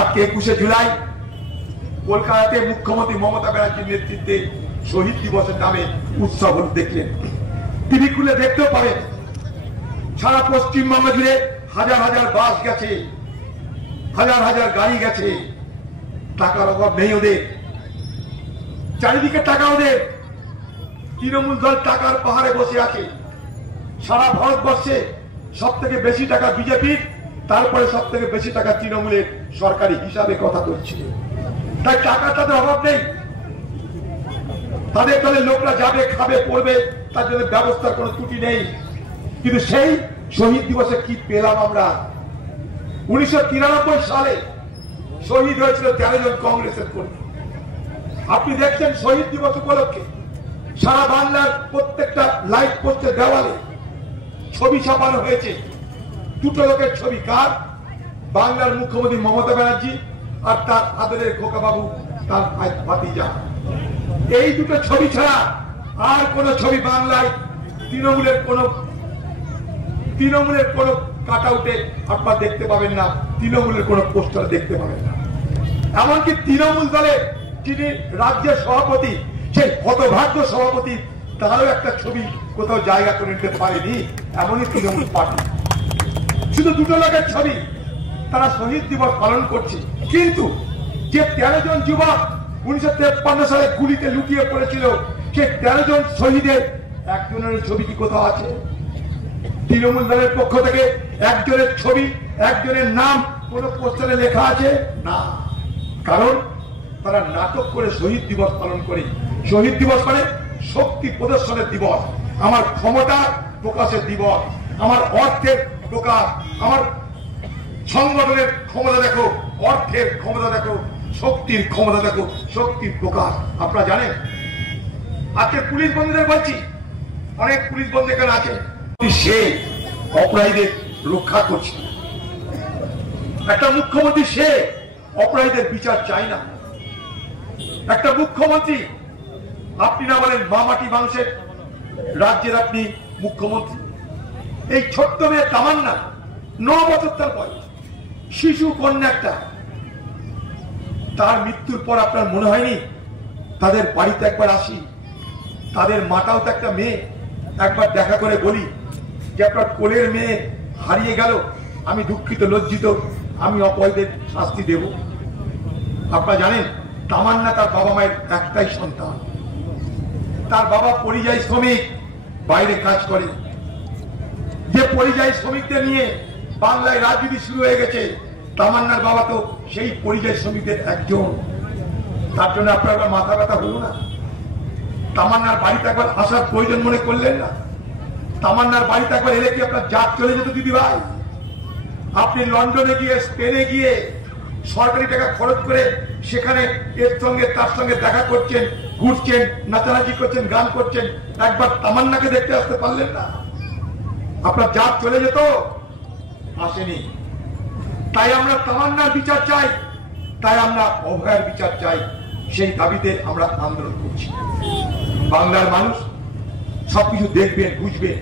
আজকে 21শে জুলাই কলকাতাতে মুখ্যমন্ত্রী মমতা ব্যানার্জির নেতৃত্বে শহীদ দিবসের নামে উৎসব দেখলেন। টিভি খুলে দেখতেও পারেন, সারা পশ্চিমবঙ্গ জুড়ে হাজার হাজার বাস গেছে, হাজার হাজার গাড়ি গেছে। টাকার অভাব নেই ওদের, চারিদিকে টাকা ওদের। তৃণমূল দল টাকার পাহাড়ে বসে আছে। সারা ভারতবর্ষে সব থেকে বেশি টাকা বিজেপির, তারপরে সব থেকে বেশি টাকা তৃণমূলের সরকারি হিসাবে কথা বলছিল। তাই টাকার তাদের অভাব নেই। তাদের দলের লোকরা যাবে, খাবে, পড়বে, তার জন্য ব্যবস্থার কোনো ত্রুটি নেই। কিন্তু সেই শহীদ দিবসে কি পেলাম আমরা? 1993 সালে শহীদ হয়েছিল 13 জন কংগ্রেসের কর্মী। আপনি দেখছেন শহীদ দিবস উপলক্ষে সারা বাংলার প্রত্যেকটা লাইট পোস্টের দেওয়ালে ছবি ছাপানো হয়েছে। দুটো লোকের ছবি, কার? বাংলার মুখ্যমন্ত্রী মমতা ব্যানার্জি আর তার আদরের খোকা বাবু, তার ভাতিজা। এই দুটো ছবি ছাড়া আর কোন ছবি বাংলায় তৃণমূলের কোন কাট আউটে আপনারা দেখতে পাবেন না, তৃণমূলের কোন পোস্টার দেখতে পাবেন না। এমনকি তৃণমূল দলে যিনি রাজ্যের সভাপতি, সেই হতভাগ্য সভাপতি, তারও একটা ছবি কোথাও জায়গা করে নিতে পারেনি। এমনই তৃণমূল পার্টি, শুধু দুটো লোকের ছবি। তারা শহীদ দিবস পালন করছে, কিন্তু যে 13 জন যুবক 1953 সালে গুলিতে লুটিয়ে পড়েছিল, সেই 13 জন শহীদের একজনের ছবি কি কোথাও আছে? তৃণমূল দলের পক্ষ থেকে একজনের ছবি, একজনের নাম কোন পোস্টারে লেখা আছে না। কারণ তারা নাটক করে শহীদ দিবস পালন করে। শহীদ দিবস মানে শক্তি প্রদর্শনের দিবস, আমার ক্ষমতা প্রকাশের দিবস, আমার অর্থের প্রকাশ, আমার সংগঠনের ক্ষমতা দেখো, অর্থের ক্ষমতা দেখো, শক্তির ক্ষমতা দেখো, শক্তির প্রকাশ। আপনারা জানেন, আজকে পুলিশ বন্ধুদের বলছি, অনেক পুলিশ বন্ধু এখানে আছে, সে অপরাধীদের রক্ষা করছে। একটা মুখ্যমন্ত্রী সে অপরাধীদের বিচার চায় না। একটা মুখ্যমন্ত্রী, আপনি না বলেন মামাটি মানুষের রাজ্যের আপনি মুখ্যমন্ত্রী। এই ছোট্ট মেয়ে তামান্না, 9 বছর তার বয়স, শিশু কন্যা একটা, তার মৃত্যুর পর আপনার মনে হয়নি তাদের বাড়িতে একবার আসি, তাদের মাটাও তো একটা মেয়ে, একবার দেখা করে বলি যে আপনার কোলের মেয়ে হারিয়ে গেল, আমি দুঃখিত, লজ্জিত, আমি অপরাধীদের শাস্তি দেব। আপনারা জানেন তামান্না তার বাবা মায়ের একটাই সন্তান। তার বাবা পরিযায়ী শ্রমিক, বাইরে কাজ করে। যে পরিযায়ী শ্রমিকদের নিয়ে বাংলায় রাজনীতি শুরু হয়ে গেছে, তামান্নার বাবা তো সেই পরিযায়ী শ্রমিকদের একজন। তার জন্য আপনার মাথা ব্যথা হলো না? তামান্নার বাড়িতে একবার আসার প্রয়োজন মনে করলেন না? তামান্নার বাড়িতে একবার এলে কি আপনার জাত চলে যেত দিদি ভাই? আপনি লন্ডনে গিয়ে, স্পেনে গিয়ে সরকারি টাকা খরচ করে সেখানে এর সঙ্গে তার সঙ্গে দেখা করছেন, ঘুরছেন, নাচানাচি করছেন, গান করছেন, একবার তামান্নাকে দেখতে আসতে পারলেন না? আপনার জাত চলে যেত? আসেনি। তাই আমরা তামান্নার বিচার চাই, তাই আমরা অভয়ের বিচার চাই। সেই দাবিতে আমরা আন্দোলন করছি। বাংলার মানুষ সবকিছু দেখবেন, বুঝবেন।